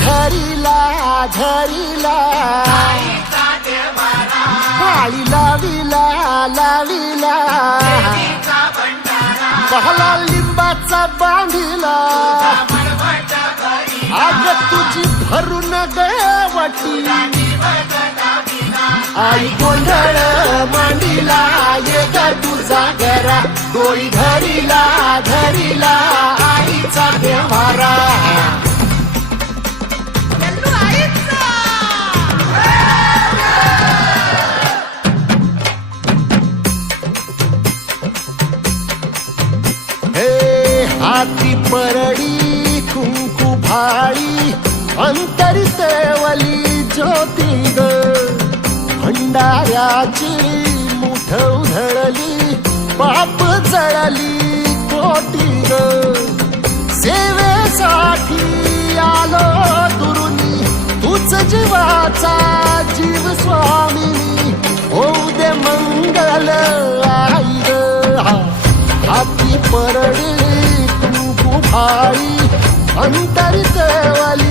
झरीला झरीला आई लाविला लाविला. पहला लिंबाचा बांधिला. आग तुझी भरून गवटी आई गोंधळ मांडीला ये ग तुझा घरा डोळी धरीला धरीला. आईचा देवारा हाती परळी कुंकू भाळी अंतरितेवली ज्योती ग भंडाऱ्याची मुठ उधळली पाप जळली कोटी ग सेवेसाठी आलो दुरुनी तूच जीवाचा जीव स्वामी होऊ दे मंगल आई ग हाती परडी कुंकू भाई वाली